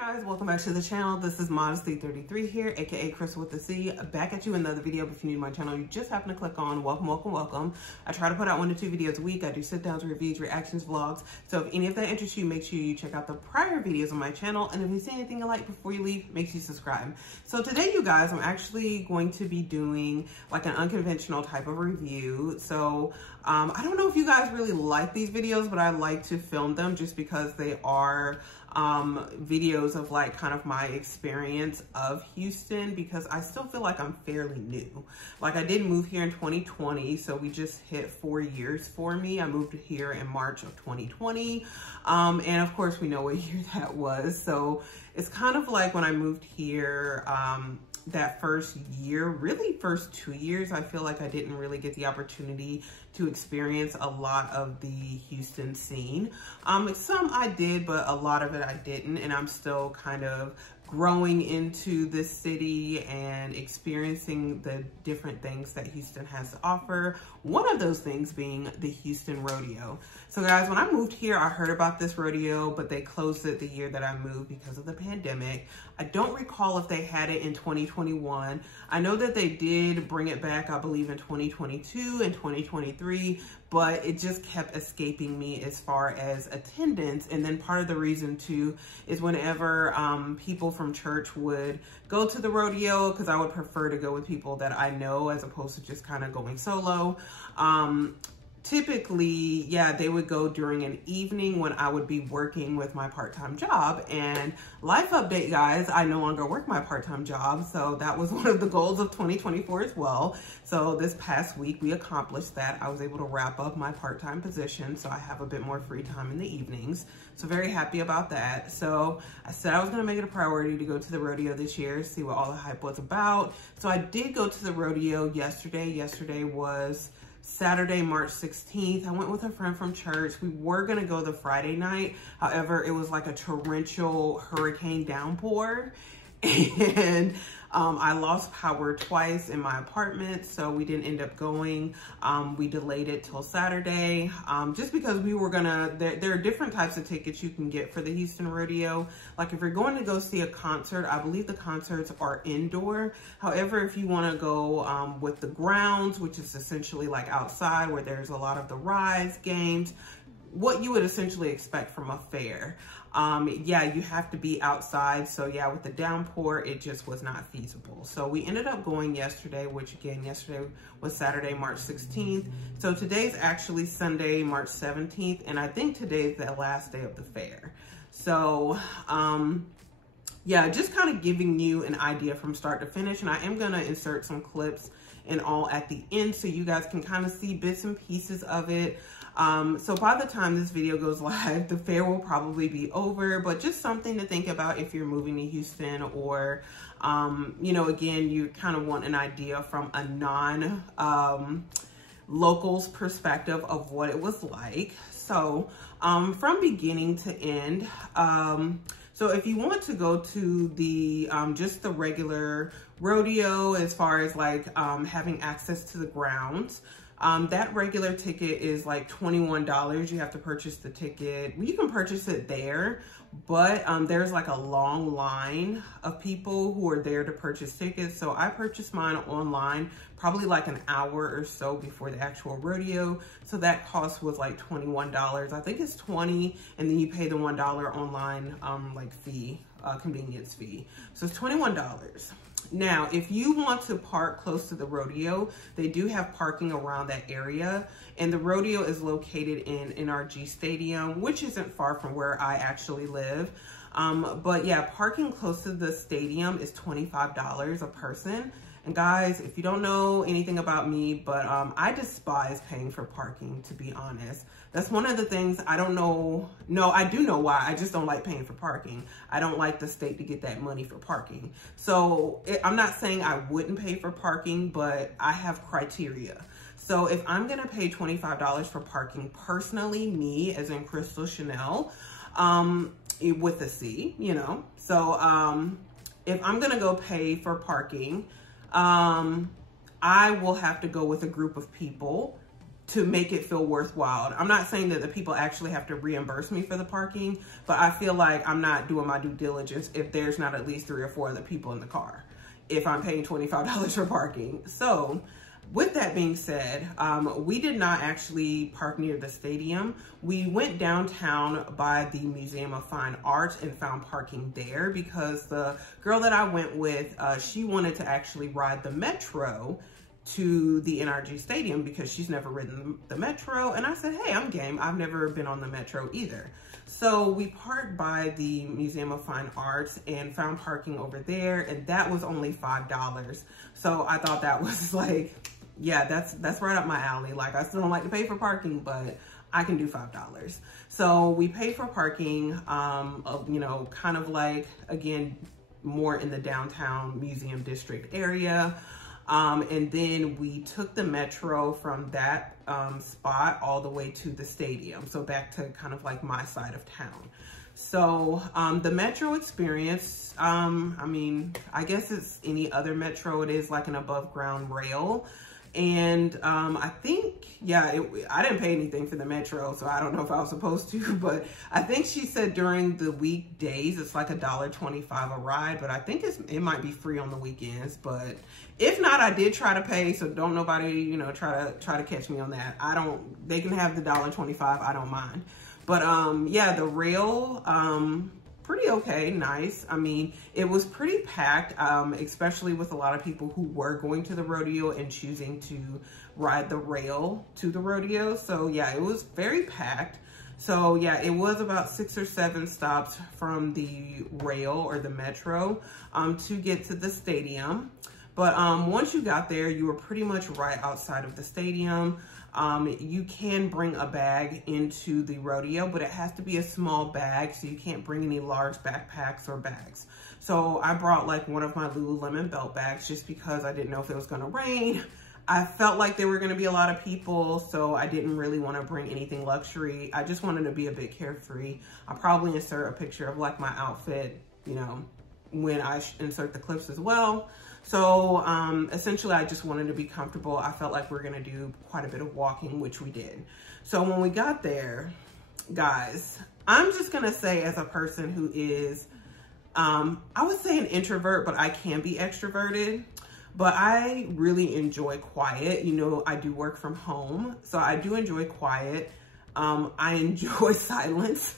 Guys, welcome back to the channel. This is Modesty33 here, aka Crystal with the C, back at you with another video. If you're new to my channel, you just happen to click on welcome. I try to put out 1 to 2 videos a week. I do sit downs, reviews, reactions, vlogs. So if any of that interests you, make sure you check out the prior videos on my channel. And if you see anything you like before you leave, make sure you subscribe. So today, you guys, I'm actually going to be doing like an unconventional type of review. So I don't know if you guys really like these videos, but I like to film them just because they are videos of like kind of my experience of Houston, because I still feel like I'm fairly new. Like I did move here in 2020, so we just hit 4 years for me. I moved here in March of 2020, and of course we know what year that was. So it's kind of like when I moved here, that first year, really first 2 years, I feel like I didn't really get the opportunity to experience a lot of the Houston scene. Some I did, but a lot of it I didn't, and I'm still kind of growing into this city and experiencing the different things that Houston has to offer. One of those things being the Houston Rodeo. So guys, when I moved here, I heard about this rodeo, but they closed it the year that I moved because of the pandemic. I don't recall if they had it in 2021. I know that they did bring it back, I believe, in 2022 and 2023, but it just kept escaping me as far as attendance. And then part of the reason too is whenever people from church would go to the rodeo, because I would prefer to go with people that I know as opposed to just kind of going solo. Typically, yeah, they would go during an evening when I would be working with my part-time job. And life update, guys, I no longer work my part-time job. So that was one of the goals of 2024 as well. So this past week, we accomplished that. I was able to wrap up my part-time position, so I have a bit more free time in the evenings. So very happy about that. So I said I was gonna make it a priority to go to the rodeo this year, see what all the hype was about. So I did go to the rodeo yesterday. Yesterday was Saturday, March 16th. I went with a friend from church. We were gonna go the Friday night. However, it was like a torrential hurricane downpour. And I lost power twice in my apartment, so we didn't end up going. We delayed it till Saturday, just because we were gonna, there are different types of tickets you can get for the Houston Rodeo. Like if you're going to go see a concert, I believe the concerts are indoor. However, if you wanna go with the grounds, which is essentially like outside where there's a lot of the rides, games, what you would essentially expect from a fair. Yeah, you have to be outside. So yeah, with the downpour, it just was not feasible. So we ended up going yesterday, which again, yesterday was Saturday, March 16th. So today's actually Sunday, March 17th. And I think today's the last day of the fair. So, yeah, just kind of giving you an idea from start to finish. And I am going to insert some clips and all at the end so you guys can kind of see bits and pieces of it. So by the time this video goes live, the fair will probably be over, but just something to think about if you're moving to Houston, or, you know, again, you kind of want an idea from a local's perspective of what it was like. So from beginning to end, so if you want to go to the, just the regular rodeo, as far as like having access to the grounds, that regular ticket is like $21. You have to purchase the ticket. You can purchase it there, but there's like a long line of people who are there to purchase tickets. So I purchased mine online probably like an hour or so before the actual rodeo. So that cost was like $21. I think it's $20, and then you pay the $1 online like fee, convenience fee. So it's $21. Now, if you want to park close to the rodeo, they do have parking around that area. And the rodeo is located in NRG Stadium, which isn't far from where I actually live. But yeah, parking close to the stadium is $25 a person. And guys, if you don't know anything about me, but I despise paying for parking, to be honest. That's one of the things I don't know. No, I do know why. I just don't like paying for parking. I don't like the state to get that money for parking. So I'm not saying I wouldn't pay for parking, but I have criteria. So if I'm gonna pay $25 for parking, personally, me as in Crystal Chanel, with a C, you know. So if I'm gonna go pay for parking, I will have to go with a group of people to make it feel worthwhile. I'm not saying that the people actually have to reimburse me for the parking, but I feel like I'm not doing my due diligence if there's not at least 3 or 4 other people in the car, if I'm paying $25 for parking. So with that being said, we did not actually park near the stadium. We went downtown by the Museum of Fine Arts and found parking there because the girl that I went with, she wanted to actually ride the metro to the NRG Stadium because she's never ridden the metro. And I said, hey, I'm game. I've never been on the metro either. So we parked by the Museum of Fine Arts and found parking over there, and that was only $5. So I thought that was like, yeah, that's right up my alley. Like, I still don't like to pay for parking, but I can do $5. So we paid for parking, you know, kind of like, again, more in the downtown museum district area. And then we took the metro from that spot all the way to the stadium. So back to kind of like my side of town. So the metro experience, I mean, I guess it's any other metro. It is like an above ground rail. And I think, yeah, I didn't pay anything for the metro, so I don't know if I was supposed to, but I think she said during the weekdays, it's like $1.25 a ride, but I think it might be free on the weekends. But if not, I did try to pay, so don't nobody, you know, try to catch me on that. They can have the $1.25, I don't mind. But yeah, the rail, pretty okay, nice. I mean, it was pretty packed, especially with a lot of people who were going to the rodeo and choosing to ride the rail to the rodeo. So yeah, it was very packed. So yeah, it was about 6 or 7 stops from the rail or the metro to get to the stadium. But once you got there, you were pretty much right outside of the stadium. You can bring a bag into the rodeo, but it has to be a small bag, so you can't bring any large backpacks or bags. So I brought like one of my Lululemon belt bags just because I didn't know if it was gonna rain. I felt like there were gonna be a lot of people, so I didn't really wanna bring anything luxury. I just wanted to be a bit carefree. I'll probably insert a picture of like my outfit, you know, when I insert the clips as well. So essentially, I just wanted to be comfortable. I felt like we were gonna do quite a bit of walking, which we did. So when we got there, guys, I'm just gonna say, as a person who is, I would say an introvert, but I can be extroverted, but I really enjoy quiet. You know, I do work from home, so I do enjoy quiet. I enjoy silence.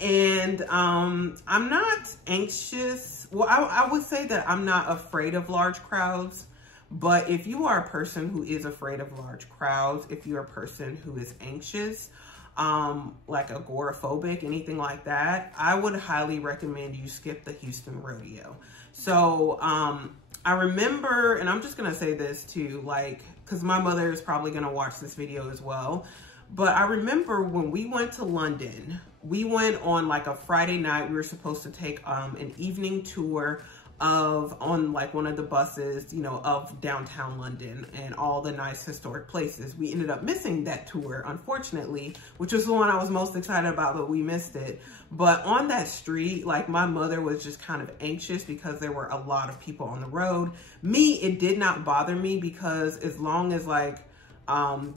And I'm not anxious. Well, I would say that I'm not afraid of large crowds, but if you are a person who is afraid of large crowds, if you're a person who is anxious, like agoraphobic, anything like that, I would highly recommend you skip the Houston Rodeo. So I remember, and I'm just gonna say this too, like, because my mother is probably gonna watch this video as well, but I remember when we went to London, we went on like a Friday night. We were supposed to take an evening tour on like one of the buses, you know, of downtown London and all the nice historic places. We ended up missing that tour, unfortunately, which was the one I was most excited about, but we missed it. But on that street, like, my mother was just kind of anxious because there were a lot of people on the road. Me, it did not bother me because as long as like,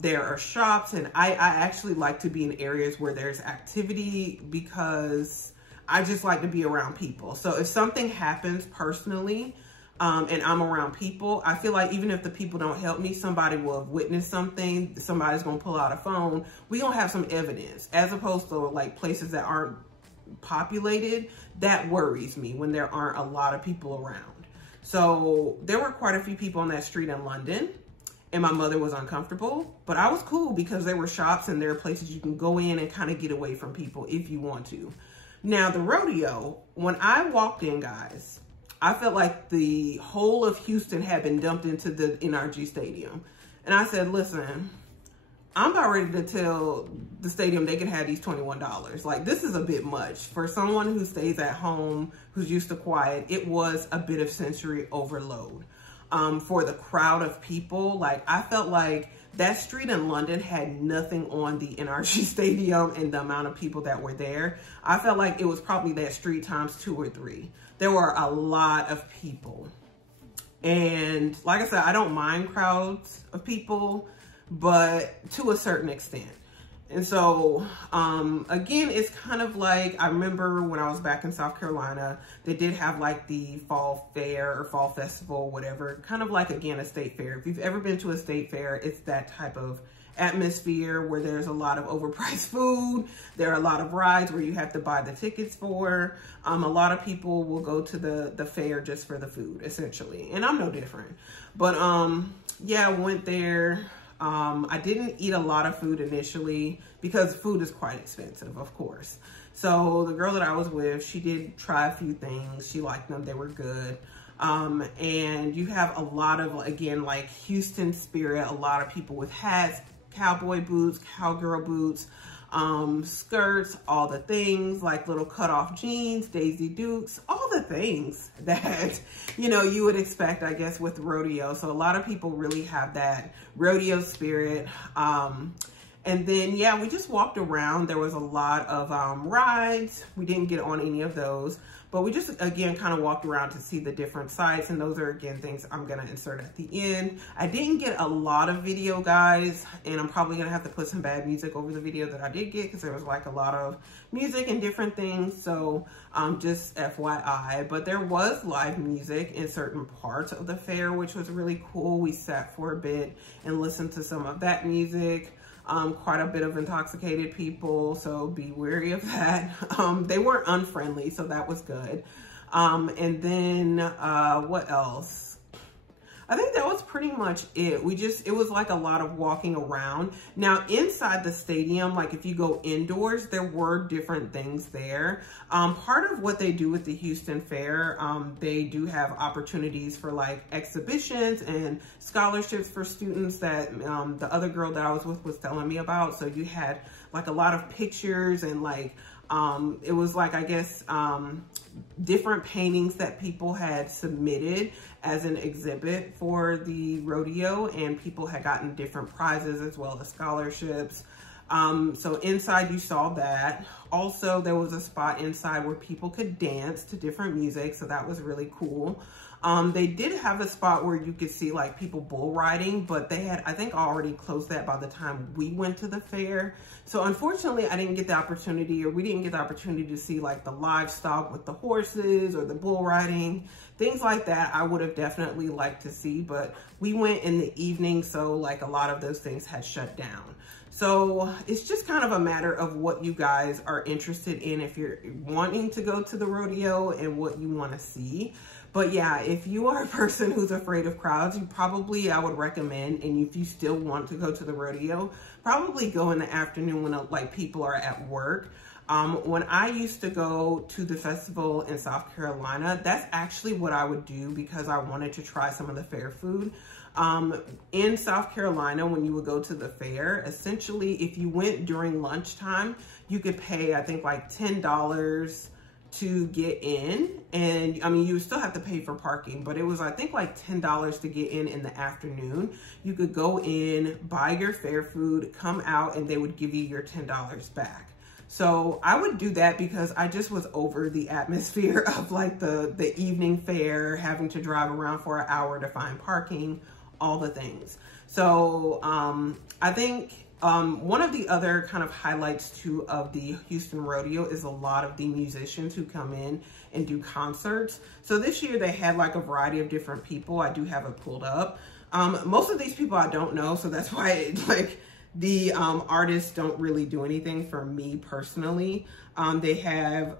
there are shops, and I actually like to be in areas where there's activity because I just like to be around people. So if something happens personally, and I'm around people, I feel like even if the people don't help me, somebody will have witnessed something. Somebody's gonna pull out a phone. We gonna have some evidence, as opposed to like places that aren't populated. That worries me when there aren't a lot of people around. So there were quite a few people on that street in London. And my mother was uncomfortable, but I was cool because there were shops and there are places you can go in and kind of get away from people if you want to. Now, the rodeo, when I walked in, guys, I felt like the whole of Houston had been dumped into the NRG Stadium. And I said, listen, I'm about ready to tell the stadium they can have these $21. Like, this is a bit much. For someone who stays at home, who's used to quiet, it was a bit of sensory overload. For the crowd of people, like, I felt like that street in London had nothing on the NRG Stadium and the amount of people that were there. I felt like it was probably that street times 2 or 3. There were a lot of people. And like I said, I don't mind crowds of people, but to a certain extent. And so, again, it's kind of like, I remember when I was back in South Carolina, they did have like the fall fair or fall festival, whatever, kind of like, again, a state fair. If you've ever been to a state fair, it's that type of atmosphere where there's a lot of overpriced food. There are a lot of rides where you have to buy the tickets for. A lot of people will go to the fair just for the food, essentially. And I'm no different. But yeah, I went there. I didn't eat a lot of food initially because food is quite expensive, of course. So the girl that I was with, she did try a few things. She liked them. They were good. And you have a lot of, again, like Houston spirit, a lot of people with hats, cowboy boots, cowgirl boots, skirts, all the things, like little cutoff jeans, Daisy Dukes, all the things that, you know, you would expect, I guess, with rodeo. So a lot of people really have that rodeo spirit. And then, yeah, we just walked around. There was a lot of rides. We didn't get on any of those, but we just, again, kind of walked around to see the different sites. And those are, again, things I'm going to insert at the end. I didn't get a lot of video, guys, and I'm probably going to have to put some bad music over the video that I did get because there was like a lot of music and different things. So just FYI, but there was live music in certain parts of the fair, which was really cool. We sat for a bit and listened to some of that music. Quite a bit of intoxicated people, so be wary of that. They weren't unfriendly, so that was good. And then what else? I think that was pretty much it. It was like a lot of walking around. Now inside the stadium, like if you go indoors, there were different things there. Part of what they do with the Houston Fair, they do have opportunities for like exhibitions and scholarships for students that the other girl that I was with was telling me about. So you had like a lot of pictures and like, it was like, I guess, different paintings that people had submitted as an exhibit for the rodeo, and people had gotten different prizes as well as scholarships. So inside you saw that. Also, there was a spot inside where people could dance to different music, so that was really cool. They did have a spot where you could see like people bull riding, but they had, I think, already closed that by the time we went to the fair. So unfortunately, I didn't get the opportunity, or we didn't get the opportunity to see like the livestock with the horses or the bull riding, things like that. I would have definitely liked to see, but we went in the evening, so like a lot of those things had shut down. So it's just kind of a matter of what you guys are interested in if you're wanting to go to the rodeo and what you want to see. But yeah, if you are a person who's afraid of crowds, you probably, I would recommend, and if you still want to go to the rodeo, probably go in the afternoon when like people are at work. When I used to go to the festival in South Carolina, that's actually what I would do because I wanted to try some of the fair food. In South Carolina, when you would go to the fair, essentially, if you went during lunchtime, you could pay, I think, like $10 to get in. And I mean, you would still have to pay for parking, but it was, I think, like $10 to get in the afternoon. You could go in, buy your fair food, come out, and they would give you your $10 back. So I would do that because I just was over the atmosphere of like the evening fair, having to drive around for an hour to find parking, all the things. So I think one of the other kind of highlights too of the Houston Rodeo is a lot of the musicians who come in and do concerts. So this year they had like a variety of different people. I do have it pulled up. Most of these people I don't know, so that's why the artists don't really do anything for me personally. They have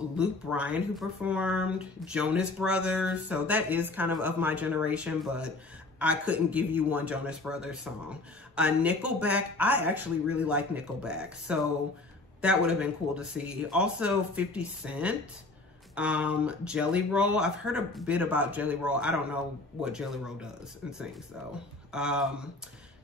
Luke Bryan who performed, Jonas Brothers. So that is kind of my generation, but I couldn't give you one Jonas Brothers song. Nickelback, I actually really like Nickelback. So that would have been cool to see. Also 50 Cent, Jelly Roll. I've heard a bit about Jelly Roll. I don't know what Jelly Roll does and sings though.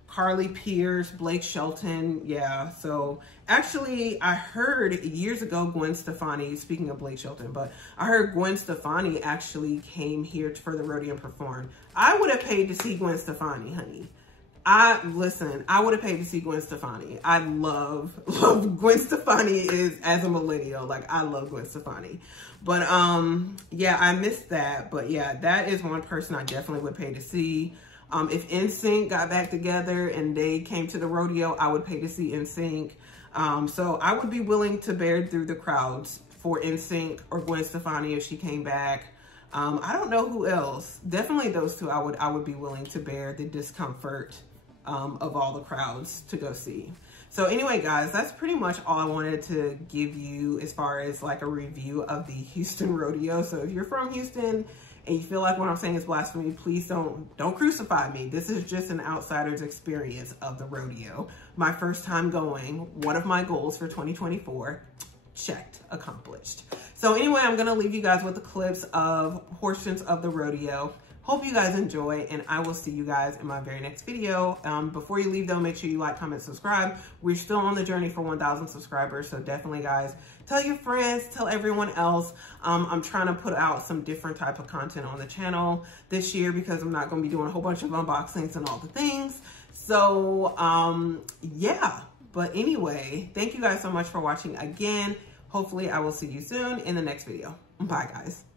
Carly Pierce, Blake Shelton, yeah. So actually, I heard years ago Gwen Stefani, speaking of Blake Shelton, but I heard Gwen Stefani actually came here for the rodeo and performed. I would have paid to see Gwen Stefani, honey. Listen, I would have paid to see Gwen Stefani. I love Gwen Stefani is, as a millennial, like I love Gwen Stefani. But yeah, I missed that. But yeah, that is one person I definitely would pay to see. If NSYNC got back together and they came to the rodeo, I would pay to see NSYNC. So I would be willing to bear through the crowds for NSYNC or Gwen Stefani if she came back. I don't know who else. Definitely those two I would be willing to bear the discomfort of all the crowds to go see. So anyway, guys, that's pretty much all I wanted to give you as far as like a review of the Houston Rodeo. So if you're from Houston and you feel like what I'm saying is blasphemy, please don't crucify me. This is just an outsider's experience of the rodeo. My first time going, one of my goals for 2024, checked, accomplished. So anyway, I'm gonna leave you guys with the clips of portions of the rodeo. Hope you guys enjoy, and I will see you guys in my very next video. Before you leave though, make sure you like, comment, subscribe. We're still on the journey for 1,000 subscribers, so definitely guys, tell your friends, tell everyone else. I'm trying to put out some different type of content on the channel this year because I'm not gonna be doing a whole bunch of unboxings and all the things. So yeah, but anyway, thank you guys so much for watching again. Hopefully I will see you soon in the next video. Bye guys.